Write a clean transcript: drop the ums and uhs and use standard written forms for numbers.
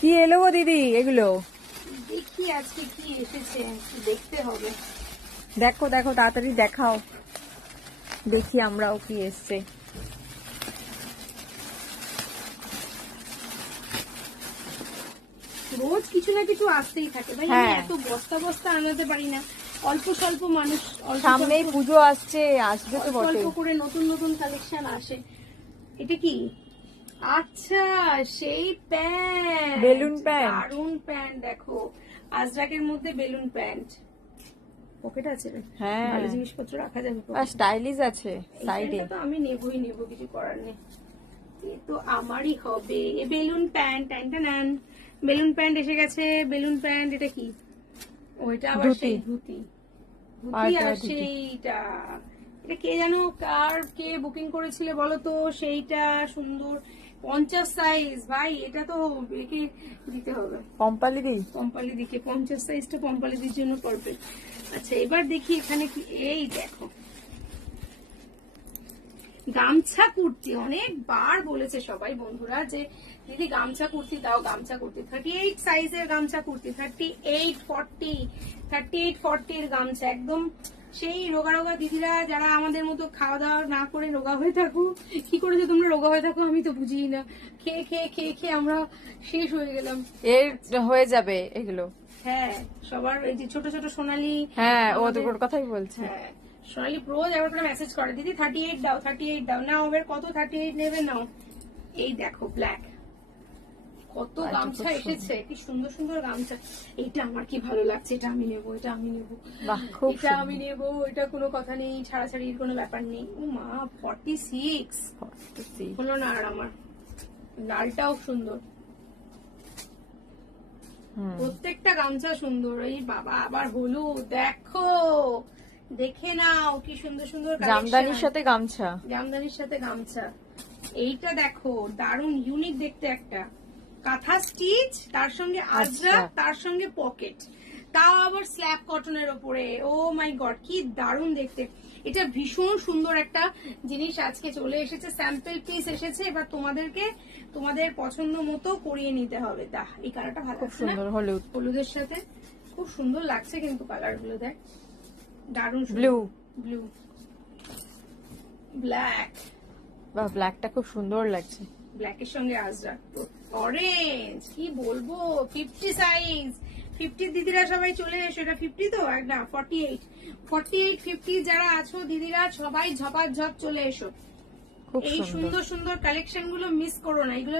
কি এলো গো দিদি এগুলো? দেখি আজকে কি এসেছে, দেখতে হবে। দেখো দেখো তাড়াতাড়ি দেখাও, দেখি আমরাও কি এসছে। রোজ কিছু না কিছু আসতেই থাকে ভাই, আমি এত বস্তা বস্তা আনাতে পারি না। অল্প স্বল্প মানুষ, সামনেই পুজো আসছে, আসবে তো বটে। অল্প করে নতুন নতুন কালেকশন আসে। এটা কি? আচ্ছা, সেই প্যান্ট, বেলুন প্যান্ট, দারুন প্যান্ট। দেখো আজরাকের মধ্যে বেলুন প্যান্ট, পকেট আছে রে, ভালো জিনিসপত্র রাখা যাবে, স্টাইলিশ আছে সাইডে। তো আমি নেবই নেব, কিছু করার নেই, এ তো আমারই হবে। বেলুন প্যান্ট, টান বেলুন প্যান্ট এসে গেছে। বেলুন প্যান্ট, এটা কি? ওইটা আবার সেই ধুতি, ধুতি আর সেইটা, এটা কে জানো কে বুকিং করেছিল বলো তো? সেইটা সুন্দর 50 সাইজ, ভাই এটা তো একে দিতে হবে, পম্পালি দিকে 50 সাইজটা পম্পালিদির জন্য পারফেক্ট। আচ্ছা এবার দেখি এখানে কি। এই দেখো গামছা কুর্তি, অনেকবার বলেছে সবাই বন্ধুরা যে দিদি গামছা কুর্তি দাও, গামছা কুর্তি। 38 সাইজের গামছা কুর্তি, 38-40 এর গামছা, একদম সেই রোগা রোগা দিদিরা যারা আমাদের মতো খাওয়া দাওয়া না করে রোগা হয়ে থাকো। কি করেছো তোমরা রোগা হয়ে থাকো আমি তো বুঝি না, খেয়ে খেয়ে খেয়ে খেয়ে আমরা শেষ হয়ে গেলাম। এর হয়ে যাবে এগুলো। হ্যাঁ সবার এই যে ছোট ছোট সোনালি, হ্যাঁ ওর কথাই বলছে। হ্যাঁ সোনালি রোজ একবার করে মেসেজ করে, দিদি 38 দাও, 38 দাও। নাও এবার কত 38 নেবে নাও। এই দেখো ব্ল্যাক, কত গামছা এসেছে, কি সুন্দর সুন্দর গামছা। এইটা আমার কি ভালো লাগছে, এটা আমি নেবো, এটা আমি নেবো, এটা আমি নেবো, এটা কোনো কথা নেই, ছাড়াছাড়ির কোনো ব্যাপার নেই। ও মা 46 হলো না। আর আমার লালটাও সুন্দর, প্রত্যেকটা গামছা সুন্দর। এই বাবা আবার হলুদ, দেখো দেখে নাও কি সুন্দর সুন্দর জামদানির সাথে গামছা, জামদানির সাথে গামছা। এইটা দেখো দারুন ইউনিক দেখতে, একটা কাঁথা স্টিচ, তার সঙ্গে আজরাক, তার সঙ্গে পকেট, তাও আবার স্ল্যাব কটনের ওপরে। ও মাই গড কি দারুন দেখতে। এটা ভীষণ সুন্দর একটা জিনিস আজকে চলে এসেছে, স্যাম্পল পিস এসেছে। এবার তোমাদেরকে তোমাদের পছন্দ মতো করিয়ে নিতে হবে। এই কালারটা ভালো, খুব সুন্দর, হলুদের সাথে খুব সুন্দর লাগছে কিন্তু কালার গুলো। দেখ দারুন, ব্লু ব্ল্যাক, বা ব্ল্যাকটা খুব সুন্দর লাগছে। ব্ল্যাকের সঙ্গে আজরাক, অরেঞ্জ, কি বলবো 50 সাইজ। 50 দিদিরা সবাই চলে এসো। এটা 50 তো না 48-50 যারা আছো দিদিরা সবাই ঝপাঝপ চলে এসো। এই সুন্দর সুন্দর কালেকশন গুলো মিস করো না, এগুলো